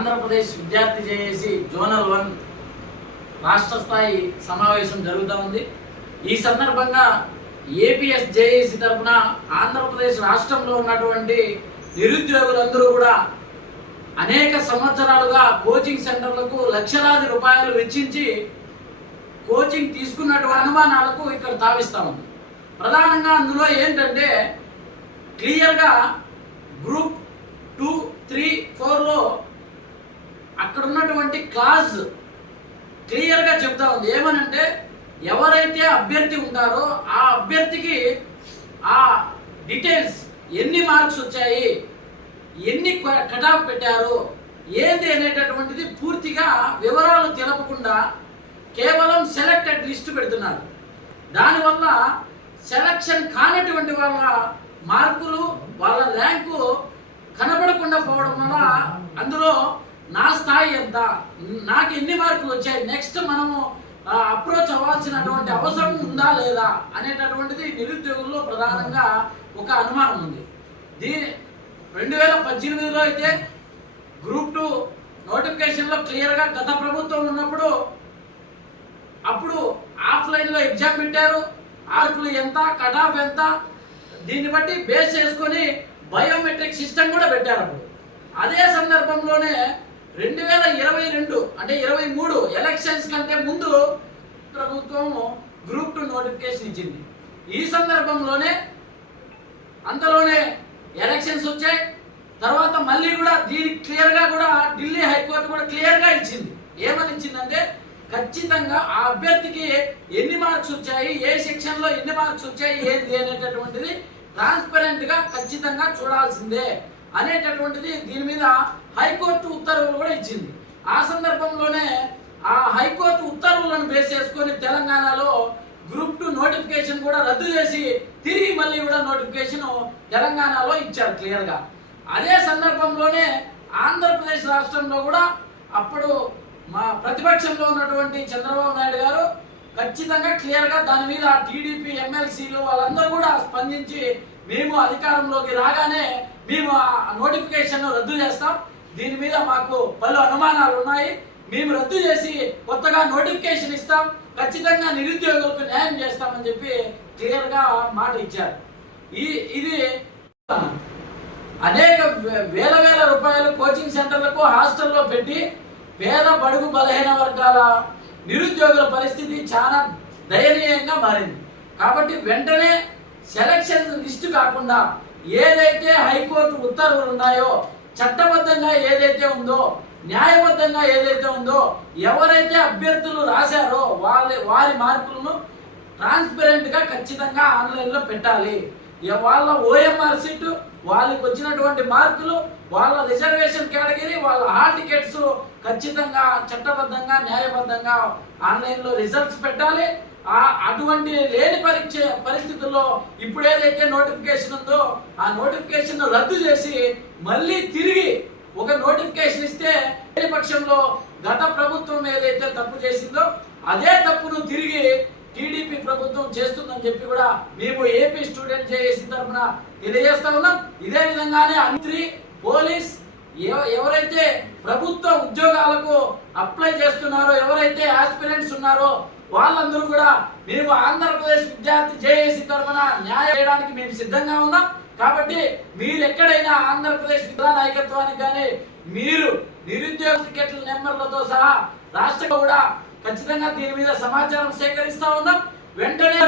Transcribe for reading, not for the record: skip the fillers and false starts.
ఆంధ్రప్రదేశ్ విద్యార్థి JAC zonal 1 రాష్ట్ర స్థాయి సమావేశం జరుగుతూ ఉంది. ఈ సందర్భంగా ఏపీఎస్ జేఏసీ తరఫున ఆంధ్రప్రదేశ్ రాష్ట్రంలో ఉన్నటువంటి నిరుద్యోగులందరూ కూడా అనేక సంవత్సరాలుగా కోచింగ్ సెంటర్లకు లక్షలాది రూపాయలు వెచ్చించి కోచింగ్ తీసుకున్నటువంటి అనుమానాలకు ఇక్కడ తావిస్తా ఉంది. ప్రధానంగా అందులో ఏంటంటే క్లియర్గా గ్రూప్ 2, 3, 4లో అక్కడ ఉన్నటువంటి క్లాస్ క్లియర్గా చెప్తా ఉంది. ఏమనంటే ఎవరైతే అభ్యర్థి ఉంటారో ఆ అభ్యర్థికి ఆ డీటెయిల్స్ ఎన్ని మార్క్స్ వచ్చాయి, ఎన్ని కట్ ఆఫ్ పెట్టారు, ఏంది అనేటటువంటిది పూర్తిగా వివరాలు తెలపకుండా కేవలం సెలెక్టెడ్ లిస్ట్ పెడుతున్నారు. దానివల్ల సెలక్షన్ కానటువంటి వాళ్ళ మార్కులు, వాళ్ళ ర్యాంకు కనబడకుండా పోవడం వల్ల అందులో నా స్థాయి ఎంత, నాకు ఎన్ని మార్కులు వచ్చాయి, నెక్స్ట్ మనము అప్రోచ్ అవ్వాల్సినటువంటి అవసరం ఉందా లేదా అనేటటువంటిది నిరుద్యోగుల్లో ప్రధానంగా ఒక అనుమానం ఉంది. 2018లో అయితే గ్రూప్ 2 నోటిఫికేషన్లో క్లియర్గా గత ప్రభుత్వం ఉన్నప్పుడు అప్పుడు ఆఫ్లైన్లో ఎగ్జామ్ పెట్టారు. మార్కులు ఎంత, కట్ ఆఫ్ ఎంత, దీన్ని బట్టి బేస్ చేసుకొని బయోమెట్రిక్ సిస్టమ్ కూడా పెట్టారు. అప్పుడు అదే సందర్భంలోనే 2022 అంటే 23 ఎలక్షన్స్ కంటే ముందు ప్రభుత్వం గ్రూప్ 2 నోటిఫికేషన్ ఇచ్చింది. ఈ సందర్భంలోనే అంతలోనే ఎలక్షన్స్ వచ్చాయి. తర్వాత మళ్ళీ కూడా దీనికి క్లియర్గా కూడా ఢిల్లీ హైకోర్టు కూడా క్లియర్గా ఇచ్చింది. ఏమని ఇచ్చిందంటే ఖచ్చితంగా ఆ అభ్యర్థికి ఎన్ని మార్క్స్ వచ్చాయి, ఏ సెక్షన్లో ఎన్ని మార్క్స్ వచ్చాయి, ఏంది అనేటటువంటిది ట్రాన్స్పరెంట్గా ఖచ్చితంగా చూడాల్సిందే అనేటటువంటిది దీని మీద హైకోర్టు ఉత్తర్వులు కూడా ఇచ్చింది. ఆ సందర్భంలోనే ఆ హైకోర్టు ఉత్తర్వులను బేస్ చేసుకొని తెలంగాణలో గ్రూప్ 2 నోటిఫికేషన్ కూడా రద్దు చేసి తిరిగి మళ్ళీ కూడా నోటిఫికేషన్ తెలంగాణలో ఇచ్చారు క్లియర్గా. అదే సందర్భంలోనే ఆంధ్రప్రదేశ్ రాష్ట్రంలో కూడా అప్పుడు మా ప్రతిపక్షంలో ఉన్నటువంటి చంద్రబాబు నాయుడు గారు ఖచ్చితంగా క్లియర్గా దాని మీద టీడీపీ ఎమ్మెల్సీలు వాళ్ళందరూ కూడా స్పందించి మేము అధికారంలోకి రాగానే మేము ఆ నోటిఫికేషన్ రద్దు చేస్తాం, దీని మీద మాకు పలు అనుమానాలు ఉన్నాయి, మేము రద్దు చేసి కొత్తగా నోటిఫికేషన్ ఇస్తాం, ఖచ్చితంగా నిరుద్యోగులకు న్యాయం చేస్తామని చెప్పి క్లియర్గా మాట ఇచ్చారు. ఇది అనేక వేల రూపాయలు కోచింగ్ సెంటర్లకు హాస్టల్లో పెట్టి పేద బడుగు బలహీన వర్గాల నిరుద్యోగుల పరిస్థితి చాలా దయనీయంగా మారింది. కాబట్టి వెంటనే సెలక్షన్ లిస్టు కాకుండా ఏదైతే హైకోర్టు ఉత్తర్వులు ఉన్నాయో, చట్టబద్ధంగా ఏదైతే ఉందో, న్యాయబద్ధంగా ఏదైతే ఉందో, ఎవరైతే అభ్యర్థులు రాశారో వారి మార్కులను ట్రాన్స్పరెంట్గా ఖచ్చితంగా ఆన్లైన్లో పెట్టాలి. వాళ్ళ ఓఎంఆర్ సీట్, వాళ్ళకి వచ్చినటువంటి మార్కులు, వాళ్ళ రిజర్వేషన్ కేటగిరీ, వాళ్ళ హాల్ టికెట్స్ ఖచ్చితంగా చట్టబద్ధంగా న్యాయబద్ధంగా ఆన్లైన్లో రిజల్ట్స్ పెట్టాలి. అటువంటి లేని పరిస్థితుల్లో ఇప్పుడు ఏదైతే నోటిఫికేషన్ ఉందో ఆ నోటిఫికేషన్ రద్దు చేసి మళ్ళీ తిరిగి ఒక నోటిఫికేషన్ ఇస్తే పక్షంలో గత ప్రభుత్వం ఏదైతే తప్పు చేసిందో అదే తప్పును తిరిగి టీడీపీ ప్రభుత్వం చేస్తుందని చెప్పి కూడా మేము ఏపీ స్టూడెంట్ జేఏసీ తరఫున తెలియజేస్తా ఉన్నాం. ఇదే విధంగానే మంత్రి, పోలీస్ ఎవరైతే ప్రభుత్వ ఉద్యోగాలకు అప్లై చేస్తున్నారో, ఎవరైతే ఆస్పిరెంట్స్ ఉన్నారో వాళ్ళందరూ కూడా మేము ఆంధ్రప్రదేశ్ విద్యార్థి జేఏసీ తరఫున న్యాయం చేయడానికి మేము సిద్ధంగా ఉన్నాం. కాబట్టి మీరు ఎక్కడైనా ఆంధ్రప్రదేశ్ విద్యా నాయకత్వానికి కానీ మీరు నిరుద్యోగ టికెట్ల నెంబర్లతో సహా రాష్ట్రంలో కూడా ఖచ్చితంగా దీని మీద సమాచారం సేకరిస్తా ఉన్నాం. వెంటనే